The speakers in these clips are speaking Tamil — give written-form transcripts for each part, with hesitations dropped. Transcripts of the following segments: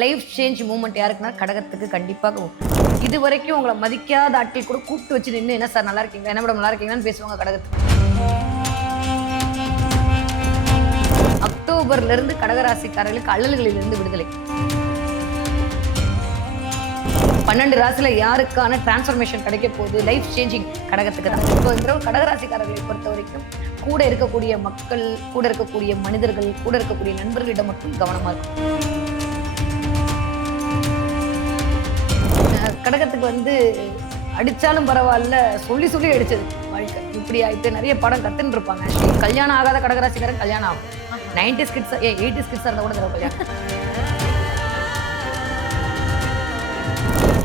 லைஃப் சேஞ்ச் மூமெண்ட் யாருக்குன்னா கடகத்துக்கு கண்டிப்பாக உண்டு. இது வரைக்கும் உங்களை மதிக்காத ஆட்கள் கூட கூப்பிட்டு வச்சு நின்று என்ன சார் நல்லா இருக்கீங்களா, என்ன மேடம் நல்லா இருக்கீங்களான்னு பேசுவாங்க கடகத்துக்கு. அக்டோபர்ல இருந்து கடகராசிக்காரர்களுக்கு அல்லல்களிலிருந்து விடுதலை. 12 ராசியில யாருக்கான டிரான்ஸ்ஃபர்மேஷன் கிடைக்க போகுது, லைஃப் சேஞ்சிங் கடகத்துக்கு தான். இப்போ இந்த கடகராசிக்காரர்களை பொறுத்த வரைக்கும் கூட இருக்கக்கூடிய மக்கள், கூட இருக்கக்கூடிய மனிதர்கள், கூட இருக்கக்கூடிய நண்பர்களிடம் மட்டும் கவனமா இருக்கும். கடகத்துக்கு வந்து அடிச்சாலும் பரவாயில்ல, சொல்லி சொல்லி அடிச்சது வாழ்க்கை. இப்படி ஆயிட்டு நிறைய படம் கத்துன்னு இருப்பாங்க. கல்யாணம் ஆகாத கடகராசிக்காரன் கல்யாணம் ஆகும். 90s கிட்ஸ் 80s கிட்ஸா இருந்தா கூட தர கல்யாணம்.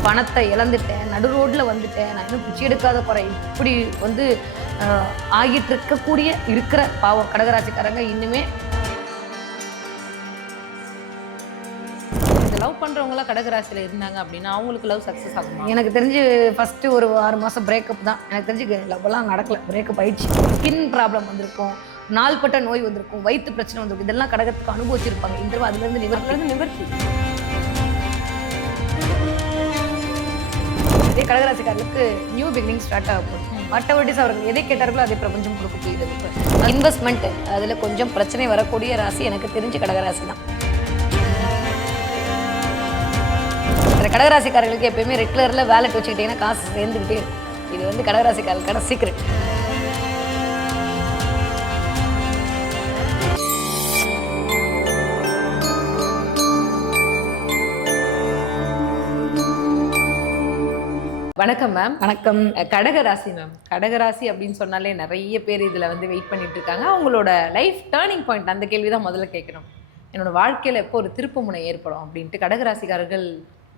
பணத்தை இழந்துட்டேன், நடு ரோட்ல வந்துட்டேன், நான் இன்னும் பிச்சை எடுக்காத குறை, இப்படி வந்து ஆகிட்டு இருக்கக்கூடிய இருக்கிற பாவம் கடகராசிக்காரங்க இன்னுமே. லவ் பண்றவங்களாம் கடகராசியில இருந்தாங்க அப்படின்னா அவங்களுக்கு லவ் சக்சஸ் ஆகுமா? எனக்கு தெரிஞ்சு ஃபர்ஸ்ட் ஒரு 6 மாசம் பிரேக்கப் தான். எனக்கு தெரிஞ்சு லவ்லாம் நடக்கல, பிரேக்கப் ஆயிடுச்சு. ஸ்கின் ப்ராப்ளம் வந்திருக்கும், நாள்பட்ட நோய் வந்திருக்கும், வயிற்று பிரச்சனை வந்திருக்கும். இதெல்லாம் கடகத்துக்கு அனுபவிச்சிருப்பாங்க. இந்த அதுல இருந்து நிவர்த்தி. இதே கடகராசிக்காரர்களுக்கு நியூ பிகினிங் ஸ்டார்ட் ஆகும். மற்றவர்டிஸ் அவர்கள் எதை கேட்டார்களோ அதை பிரபஞ்சம் கொடுக்க போகிறது. இன்வெஸ்ட்மெண்ட் அதுல கொஞ்சம் பிரச்சனை வரக்கூடிய ராசி எனக்கு தெரிஞ்சு கடகராசி தான். கடகராசிக்காரர்களுக்கு எப்பயுமே ரெகுலர்ல வேலட் வச்சுக்கிட்டீங்கன்னா காசு சேர்ந்துக்கிட்டே இருக்கும். இது வந்து கடகராசிக்காரர்களுக்கான சீக்ரெட். வணக்கம் மேம். வணக்கம். கடகராசி மேம், கடகராசி அப்படின்னு சொன்னாலே நிறைய பேர் இதுல வந்து வெயிட் பண்ணிட்டு இருக்காங்க. அவங்களோட லைஃப் டேர்னிங் பாயிண்ட், அந்த கேள்விதான் முதல்ல கேட்கணும். என்னோட வாழ்க்கையில எப்போ ஒரு திருப்புமுனை ஏற்படும் அப்படின்ட்டு கடகராசிக்காரர்கள்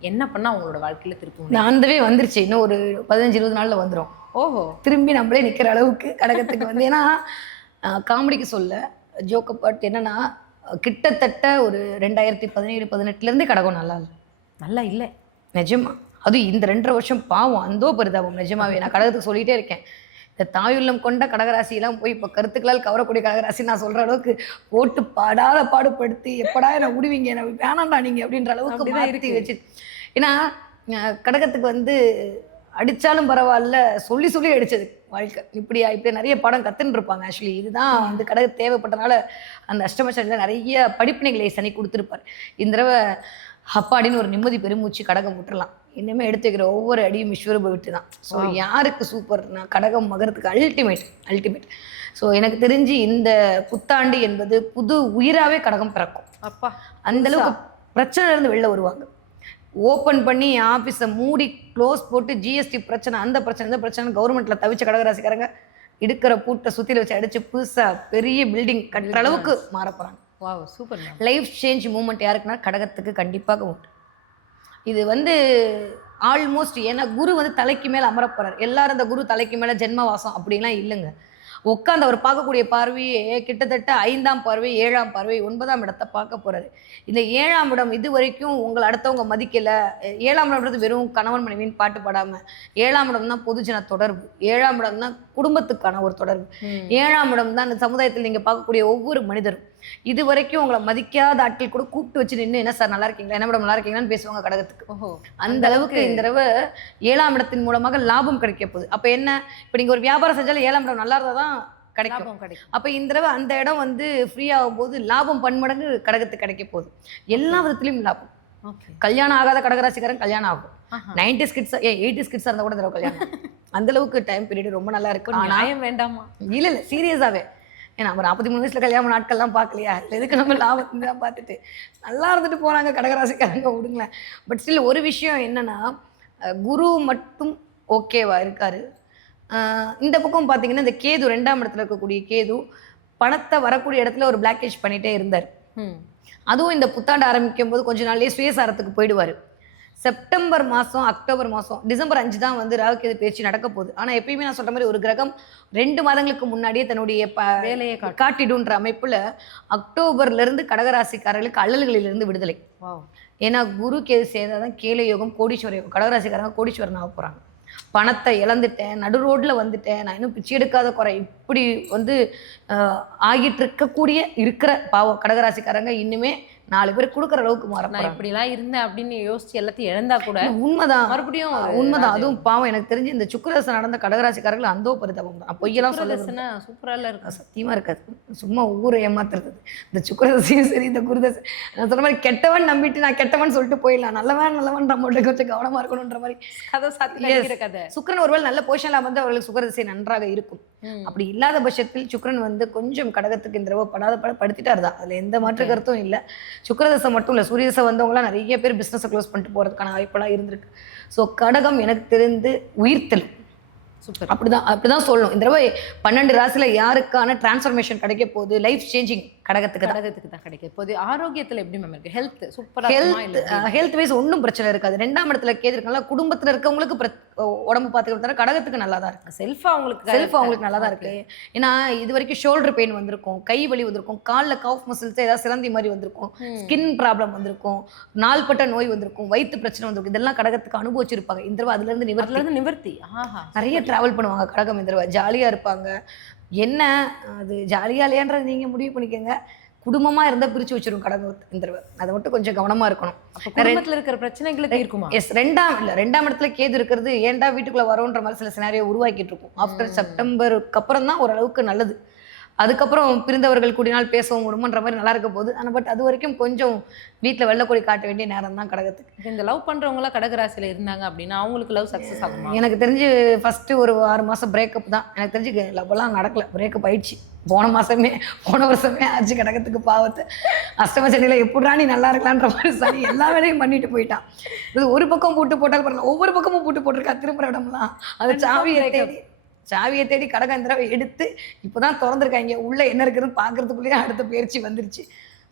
என்ன பண்ணா அவங்களோட வாழ்க்கையில திருப்புமுனை? ஆண்டவே வந்துருச்சு, இன்னும் ஒரு 15-20 நாள்ல வந்துடும். ஓஹோ, திரும்பி நம்மளே நிக்கிற அளவுக்கு கடகத்துக்கு வந்து. ஏன்னா காமெடிக்கு சொல்ல ஜோக் அப்பாட் என்னன்னா, கிட்டத்தட்ட ஒரு 2017-18 கடகம் நல்லா இல்லை நிஜமா. அதுவும் இந்த 2.5 வருஷம் பாவம், அந்தோ பரிதாபம் நிஜமாவே. நான் கடகத்துக்கு சொல்லிட்டே இருக்கேன், இந்த தாயுள்ளம் கொண்ட கடகராசியெல்லாம் போய் இப்போ கருத்துக்களால் கவரக்கூடிய கடகராசி நான் சொல்ற அளவுக்கு போட்டு பாடாத பாடுபடுத்தி எப்படா என்ன விடுவீங்க, என்ன வேணாண்டா நீங்க அப்படின்ற அளவுக்கு மாற்றி வச்சு. ஏன்னா கடகத்துக்கு வந்து அடிச்சாலும் பரவாயில்ல, சொல்லி சொல்லி அடிச்சது வாழ்க்கை. இப்படி நிறைய படம் கத்துன்னு இருப்பாங்க. ஆக்சுவலி இதுதான் வந்து கடக தேவைப்பட்டனால அந்த அஷ்டமசனில் நிறைய படிப்பினைகளை சனி கொடுத்துருப்பார். இந்த தடவை அப்பாடின்னு ஒரு நிம்மதி பெருமூச்சு கடகம் விட்டுறலாம். இனிமேல் எடுத்து வைக்கிற ஒவ்வொரு அடியும் விஸ்வரூப விட்டு தான். ஸோ யாருக்கு சூப்பர்னா கடகம் மகரத்துக்கு அல்டிமேட். ஸோ எனக்கு தெரிஞ்சு இந்த புத்தாண்டு என்பது புது உயிராகவே கடகம் பிறக்கும். அப்பா, அந்தளவுக்கு பிரச்சனையிலேருந்து வெளில வருவாங்க. ஓப்பன் பண்ணி ஆஃபீஸை மூடி க்ளோஸ் போட்டு ஜிஎஸ்டி பிரச்சனை, அந்த பிரச்சனை, இந்த பிரச்சனை, கவர்மெண்ட்டில் தவிச்ச கடகராசிக்காரங்க இருக்கிற பூட்டை சுற்றில வச்சு அடித்து புதுசாக பெரிய பில்டிங் கட்டுற அளவுக்கு மாற போகிறாங்க. Wow, super. Life change moment யாருக்குன்னா கடகத்துக்கு கண்டிப்பாக உண்டு. இது வந்து ஆல்மோஸ்ட், ஏன்னா குரு வந்து தலைக்கு மேலே அமர போறார். எல்லாரும் அந்த குரு தலைக்கு மேலே ஜென்மவாசம் அப்படிலாம் இல்லைங்க. உட்காந்து அவர் பார்க்கக்கூடிய பார்வையே கிட்டத்தட்ட 5ஆம் பார்வை, 7ஆம் பார்வை, 9ஆம் இடத்தை பார்க்க போறாரு. இந்த 7ஆம் இடம் இது வரைக்கும் உங்களை அடுத்தவங்க மதிக்கல. 7ஆம் இடம்ன்றது வெறும் கணவன் மனைவின்னு பாட்டு பாடாம, 7ஆம் இடம் தான் பொதுஜன தொடர்பு, 7ஆம் இடம் தான் குடும்பத்துக்கான ஒரு தொடர்பு, 7ஆம் இடம் தான் இந்த சமுதாயத்தில் நீங்க பார்க்கக்கூடிய ஒவ்வொரு மனிதரும். இது வரைக்கும் உங்களை மதிக்காத ஆட்கள் கூட கூப்பிட்டு வச்சு நின்று என்ன சார் நல்லா இருக்கீங்களா, என்ன மேடம் நல்லா இருக்கீங்களான்னு பேசுவாங்க கடகத்துக்கு. ஓஹோ, அந்த அளவுக்கு இந்த தடவை 7ஆம் இடத்தின் மூலமாக லாபம் கிடைக்க போகுது. அப்ப என்ன, இப்ப நீங்க ஒரு வியாபாரம் செஞ்சாலும் 7ஆம் இடம் நல்லா இருந்தா தான் கிடைக்கும். அப்ப இந்த தடவை அந்த இடம் வந்து ஃப்ரீ ஆகும் போது லாபம் பன்மடங்கு கடகத்துக்கு கிடைக்க போகுது. எல்லா விதத்திலையும் லாபம். கல்யாணம் ஆகாத கடகராசிக்காரன் கல்யாணம் ஆகும். 90s கிட்ஸ் 80s கிட்ஸா இருந்தா கூட தடவை கல்யாணம். அந்த அளவுக்கு டைம் பீரியட் ரொம்ப நல்லா இருக்கு. நியாயம் வேண்டாமா? இல்ல சீரியஸாவே. ஏன்னா நம்ம 43 வயசுல கல்யாணம் நாட்கள்லாம் பார்க்கலையா, எதுக்கு நம்ம லாபம் தான் பார்த்துட்டு நல்லா இருந்துட்டு போறாங்க கடகராசிக்காரங்க, விடுங்களேன். பட் ஸ்டில் ஒரு விஷயம் என்னன்னா, குரு மட்டும் ஓகேவா இருக்காரு. இந்த பக்கம் பார்த்தீங்கன்னா இந்த கேது 2ஆம் இடத்துல இருக்கக்கூடிய கேது பணத்தை வரக்கூடிய இடத்துல ஒரு பிளாக்கேஜ் பண்ணிட்டே இருந்தார். அதுவும் இந்த புத்தாண்டு ஆரம்பிக்கும் போது கொஞ்ச நாள்லயே சுயசாரத்துக்கு போயிடுவார். செப்டம்பர் மாதம், அக்டோபர் மாதம், டிசம்பர் 5 தான் வந்து ராகுகேது பேச்சு நடக்க போகுது. ஆனால் எப்பயுமே நான் சொல்கிற மாதிரி ஒரு கிரகம் 2 மாதங்களுக்கு முன்னாடியே தன்னுடைய வேலையை காட்டிடுன்ற அமைப்பில் அக்டோபர்லேருந்து கடகராசிக்காரர்களுக்கு அல்லல்களிலிருந்து விடுதலை. ஏன்னா குரு கேது சேர்ந்தாதான் கேல யோகம், கோடீஸ்வர யோகம். கடகராசிக்காரங்க கோடீஸ்வரன் ஆக போகிறாங்க. பணத்தை இழந்துட்டேன், நடு ரோட்டில் வந்துட்டேன், நான் இன்னும் பிச்சை எடுக்காத குறை, இப்படி வந்து ஆகிட்டு இருக்கக்கூடிய இருக்கிற பாவம் கடகராசிக்காரங்க இன்னுமே 4 பேர் கொடுக்குற அளவுக்கு மாற நான் போறாங்க. இப்படிலாம் இருந்தேன் அப்படின்னு யோசிச்சு எல்லாத்தையும் இழந்தா கூட உண்மைதான். மறுபடியும் உண்மைதான். அதுவும் பாவம் எனக்கு தெரிஞ்சு இந்த சுக்கிரதசை நடந்த கடகராசிக்காரர்கள் அந்தோ பரிதாபம் தான். பொய்யெல்லாம் சொல்ல சுக்கிரதசைனா சூப்பரால இருக்கும். சத்தியமா இருக்காது. சும்மா ஊரை ஏமாத்துறது. இந்த சுக்கிரதசையும் சரி, இந்த குருதசை, நான் சொன்ன மாதிரி கெட்டவன் நம்பிட்டு நான் கெட்டவன் சொல்லிட்டு போயிடலாம். நல்லவன் நம்மள்ட்ட கொஞ்சம் கவனமா இருக்கணுன்ற மாதிரி கதை சாத்தி நடிக்கிற கதை. சுக்கிரன் ஒருவேளை நல்ல பொசிஷன்ல வந்து அவர்களுக்கு சுக்கிரதசை நன்றாக இருக்கும். அப்படி இல்லாத பட்சத்தில் சுக்கிரன் வந்து கொஞ்சம் கடகத்துக்கு இந்த தடவை படாத படுத்திட்டாரு தான். அதுல எந்த மாற்று கருத்தும் இல்லை. சுக்கிரதசை மட்டும் இல்லை, சூரியதசை வந்தவங்களாம் நிறைய பேர் பிஸ்னஸை க்ளோஸ் பண்ணிட்டு போகிறதுக்கான வாய்ப்பெல்லாம் இருந்திருக்கு. ஸோ கடகம் எனக்கு தெரிந்து உயிர்த்தல். சூப்பர். அப்படிதான் சொல்லணும். இந்த தடவை 12 ராசியில யாருக்கான டிரான்ஸ்ஃபர்மேஷன் கிடைக்க போகுது, லைஃப் சேஞ்சிங் கடகத்துக்கு தான் கிடைக்கும். இப்போது ஆரோக்கியத்துல எப்படி மேம் இருக்கு? ஹெல்த் சூப்பரா ஹெல்த் வைஸ் ஒன்றும் பிரச்சனை இருக்காது. 2ஆம் இடத்துல கேது இருக்கனால குடும்பத்துல இருக்கவங்களுக்கு உடம்பு பார்த்துக்கிட்டு கழகத்துக்கு நல்லா தான் இருக்கு. செல்ஃபா அவங்களுக்கு நல்லா தான் இருக்கு. ஏன்னா இது வரைக்கும் ஷோல்டர் பெயின் வந்திருக்கும், கை வலி வந்திருக்கும், காலில் காஃப் மசில்ஸ் ஏதாவது சிலந்தி மாதிரி வந்திருக்கும், ஸ்கின் ப்ராப்ளம் வந்திருக்கும், நாள்பட்ட நோய் வந்திருக்கும், வயிற்று பிரச்சனை வந்திருக்கும். இதெல்லாம் கடகத்துக்கு அனுபவிச்சிருப்பாங்க. இந்த தடவை அதுல இருந்து நிவர்த்தி. நிறைய டிராவல் பண்ணுவாங்க கடகம். இந்த தடவை ஜாலியா இருப்பாங்க. என்ன அது ஜாலியா இல்லையான்றது நீங்க முடிவு பண்ணிக்கோங்க. குடும்பமா இருந்தா பிரிச்சு வச்சிரும் கடகம் இந்த தடவை. அதை மட்டும் கொஞ்சம் கவனமா இருக்கணும். குடும்பத்துல இருக்கிற பிரச்சனைகளுக்கு இருக்குமா? எஸ். 2ஆம் இடத்துல கேது இருக்கிறது ஏன்டா வீட்டுக்குள்ள வரோன்ற மாதிரி சில சினாரியோ உருவாக்கிட்டு இருக்கும். ஆஃப்டர் செப்டம்பருக்கு அப்புறம் தான் ஓரளவுக்கு நல்லது. அதுக்கப்புறம் பிரிந்தவர்கள் கூடினால் பேசவும் விடுமன்ற மாதிரி நல்லா இருக்க போகுது. ஆனால் பட் அது வரைக்கும் கொஞ்சம் வீட்டில் வெள்ளக்கொடி காட்ட வேண்டிய நேரம் தான் கடகத்துக்கு. இந்த லவ் பண்ணுறவங்களாம் கடகராசியில் இருந்தாங்க அப்படின்னா அவங்களுக்கு லவ் சக்ஸஸ் ஆகுமா? எனக்கு தெரிஞ்சு ஃபஸ்ட்டு ஒரு 6 மாதம் பிரேக்கப் தான். எனக்கு தெரிஞ்சு லவ்லாம் நடக்கல, பிரேக்கப் ஆயிடுச்சு. போன வருஷமே ஆச்சு கடகத்துக்கு. பாவத்தை அஷ்டம சனியில் எப்படிடா நீ நல்லா இருக்கலான்ற மாதிரி சனி எல்லா வேலையும் பண்ணிட்டு போயிட்டான். இது ஒரு பக்கம் பூட்டு போட்டாலும் பரவாயில்ல, ஒவ்வொரு பக்கமும் பூட்டு போட்டிருக்கா திரும்புற இடம்லாம். அது சாவியை தேடி கடகம் இந்த தடவை எடுத்து இப்போதான் திறந்துருக்காங்க. உள்ள என்ன இருக்குதுன்னு பார்க்கறதுக்குள்ளேயே அடுத்த பயிற்சி வந்துருச்சு.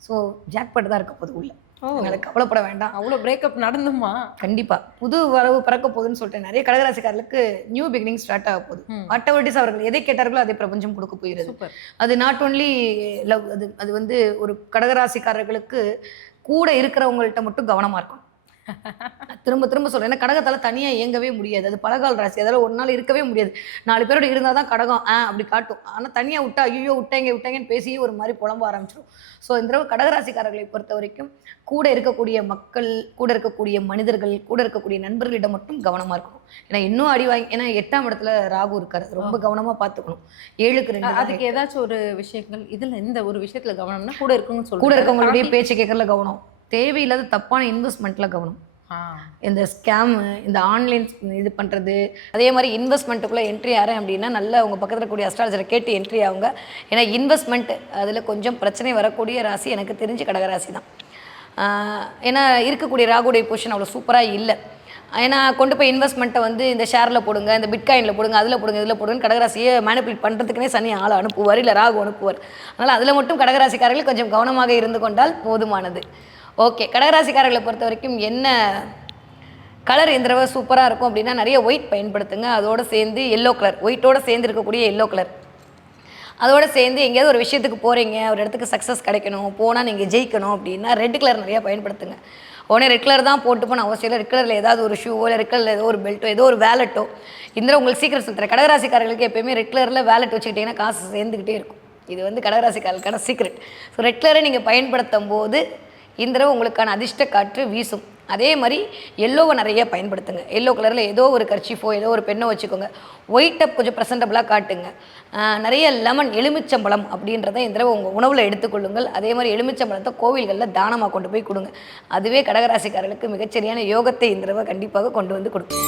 ஸோ ஜாக்பாட் தான் இருக்க போகுது உள்ள. உங்களுக்கு கவலைப்பட வேண்டாம். அவ்வளோ பிரேக்கப் நடந்துமா? கண்டிப்பா புது வரவு பிறக்க போகுதுன்னு சொல்லிட்டு நிறைய கடகராசிக்காரர்களுக்கு நியூ பிகினிங் ஸ்டார்ட் ஆக போகுது. வாட்டவர்டிஸ் அவர்கள் எதை கேட்டார்களோ அதை பிரபஞ்சம் கொடுக்க போகிறது. அது நாட் ஓன்லி லவ், அது வந்து ஒரு கடகராசிக்காரர்களுக்கு கூட இருக்கிறவங்கள்ட்ட மட்டும் கவனமா இருக்கும். திரும்ப சொல்றேன். ஏன்னா கடகத்தால தனியா இயங்கவே முடியாது. அது பலகால் ராசி, அதெல்லாம் ஒரு நாள் இருக்கவே முடியாது. 4 பேரோட இருந்தாதான் கடகம் அப்படி காட்டும். ஆனா தனியா விட்டா ஐயோ விட்டாங்கன்னு பேசி ஒரு மாதிரி புலம்ப ஆரம்பிச்சிடும். ஸோ இந்த தடவை கடகராசிக்காரர்களை பொறுத்த வரைக்கும் கூட இருக்கக்கூடிய மக்கள், கூட இருக்கக்கூடிய மனிதர்கள், கூட இருக்கக்கூடிய நண்பர்களிடம் மட்டும் கவனமா இருக்கணும். ஏன்னா இன்னும் அடி வாங்கி, ஏன்னா 8ஆம் இடத்துல ராகு இருக்காரு, ரொம்ப கவனமா பார்த்துக்கணும். 7க்கு 2. அதுக்கு ஏதாச்சும் ஒரு விஷயங்கள் இதுல இந்த ஒரு விஷயத்துல கவனம்னா கூட இருக்குன்னு சொல்லி, கூட இருக்கவங்களுடைய பேச்சு கேட்கறதுல கவனம், தேவையில்லாத தப்பான இன்வெஸ்ட்மெண்ட்ல கவனம், இந்த ஸ்கேம், இந்த ஆன்லைன் இது பண்ணுறது, அதே மாதிரி இன்வெஸ்ட்மெண்ட்டுக்குள்ளே என்ட்ரி ஆகிறேன் அப்படின்னா நல்லா உங்கள் பக்கத்தில் கூடிய அஸ்ட்ராலஜரை கேட்டு என்ட்ரி ஆகுங்க. ஏன்னா இன்வெஸ்ட்மெண்ட் அதில் கொஞ்சம் பிரச்சனை வரக்கூடிய ராசி எனக்கு தெரிஞ்சு கடகராசி தான். ஏன்னா இருக்கக்கூடிய ராகுடைய பொசிஷன் அவ்வளோ சூப்பராக இல்லை. ஏன்னா கொண்டு போய் இன்வெஸ்ட்மெண்ட்டை வந்து இந்த ஷேரில் போடுங்க, இந்த பிட்காயினில் போடுங்க, அதில் போடுங்க, இதில் போடுங்கன்னு கடகராசியை மேனிபுலேட் பண்ணுறதுக்குனே சனி ஆளை அனுப்புவார், இல்லை ராகு அனுப்புவார். அதனால் அதில் மட்டும் கடகராசிக்காரர்கள் கொஞ்சம் கவனமாக இருந்து கொண்டால் போதுமானது. ஓகே. கடகராசிக்காரர்களை பொறுத்த வரைக்கும் என்ன கலர் இந்த தடவை சூப்பராக இருக்கும் அப்படின்னா நிறைய ஒயிட் பயன்படுத்துங்க. அதோடு சேர்ந்து எல்லோ கலர், ஒயிட்டோடு சேர்ந்து இருக்கக்கூடிய எல்லோ கலர், அதோடு சேர்ந்து எங்கேயாவது ஒரு விஷயத்துக்கு போகிறீங்க, ஒரு இடத்துக்கு சக்ஸஸ் கிடைக்கணும், போனால் நீங்கள் ஜெயிக்கணும் அப்படின்னா ரெட் கலர் நிறையா பயன்படுத்துங்க. உடனே ரெட் கலர் தான் போட்டு போன அவசியம் இல்லை. ரெட் கலரில் ஏதாவது ஒரு ஷூவோ, இல்லை ரெட் கலரில் ஏதோ ஒரு பெல்ட்டோ, ஏதோ ஒரு வேலெட்டோ. இந்த உங்களுக்கு சீக்கிரம் சொல்லித்தரேன். கடகராசிக்காரர்களுக்கு எப்போயுமே ரெட் கலரில் வேலெட் வச்சுக்கிட்டிங்கன்னா காசு சேர்ந்துக்கிட்டே இருக்கும். இது வந்து கடகராசிக்காரர்களுக்கான சீக்ரெட். ஸோ ரெட் கலரை நீங்கள் பயன்படுத்தும் போது இந்த தடவை உங்களுக்கான அதிர்ஷ்ட காற்று வீசும். அதே மாதிரி எல்லோவை நிறைய பயன்படுத்துங்க. எல்லோ கலரில் ஏதோ ஒரு கர்ச்சீஃபோ, ஏதோ ஒரு பெண்ணை வச்சுக்கோங்க. ஒயிட்டை கொஞ்சம் ப்ரெசன்டபுளாக காட்டுங்க. நிறைய லெமன், எலுமிச்சம்பழம் அப்படின்றத இந்த தடவை உங்கள் உணவில் எடுத்துக்கொள்ளுங்கள். அதே மாதிரி எலுமிச்சம்பழத்தை கோவில்களில் தானமாக கொண்டு போய் கொடுங்க. அதுவே கடகராசிக்காரர்களுக்கு மிகச்சரியான யோகத்தை இந்த தடவை கண்டிப்பாக கொண்டு வந்து கொடுக்கும்.